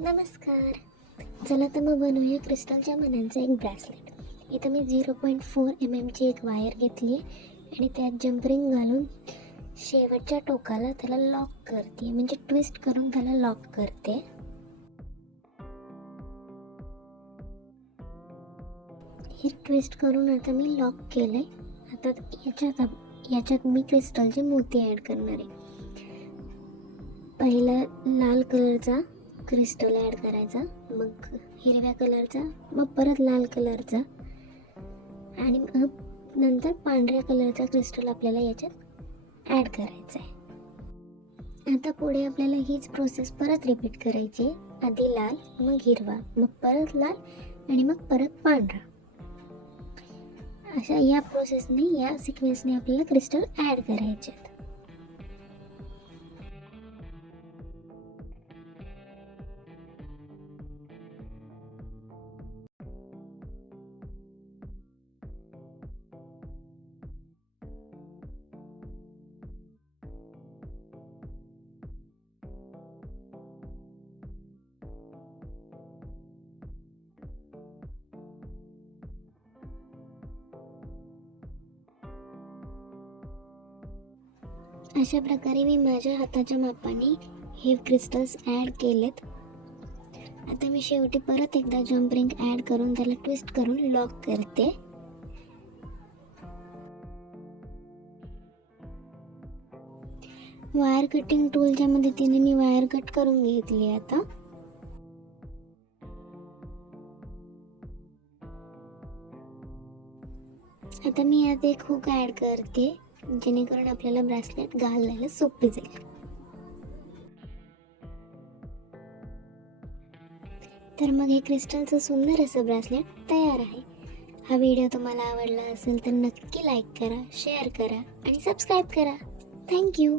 नमस्कार. चला तर मग बनवूया क्रिस्टलच्या मण्यांचं एक ब्रेसलेट. इथं मी 0.4 mm ची एक वायर घेतली आहे आणि त्यात जंपरिंग घालून शेवटच्या टोकाला त्याला लॉक करते, म्हणजे ट्विस्ट करून त्याला लॉक करते. हे ट्विस्ट करून आता मी लॉक केलं आहे. आता याच्यात मी क्रिस्टलचे मोती ॲड करणार आहे. पहिला लाल कलरचा क्रिस्टल ॲड करायचा, मग हिरव्या कलरचा, मग परत लाल कलरचा आणि मग नंतर पांढऱ्या कलरचा क्रिस्टल आपल्याला याच्यात ॲड करायचा आहे. आता पुढे आपल्याला हीच प्रोसेस परत रिपीट करायची. आधी लाल, मग हिरवा, मग परत लाल आणि मग परत पांढरा. अशा या प्रोसेसने, या सिक्वेन्सने आपल्याला क्रिस्टल ॲड करायचे आहेत. अशा प्रकारे मी माझ्या हाताच्या मापाने हे क्रिस्टल्स ॲड केलेत. आता मी शेवटी परत एकदा जंप रिंग ॲड करून त्याला ट्विस्ट करून लॉक करते. वायर कटिंग टूलच्या मदतीने मी वायर कट करून घेतली. आता मी यात एक हुक ॲड करते, जेणेकरून आपल्याला ब्रेसलेट घालायला सोपे जाईल. तर मग हे क्रिस्टलचं सुंदर असं ब्रेसलेट तयार आहे. हा व्हिडिओ तुम्हाला आवडला असेल तर नक्की लाईक करा, शेअर करा आणि सबस्क्राईब करा. थँक्यू.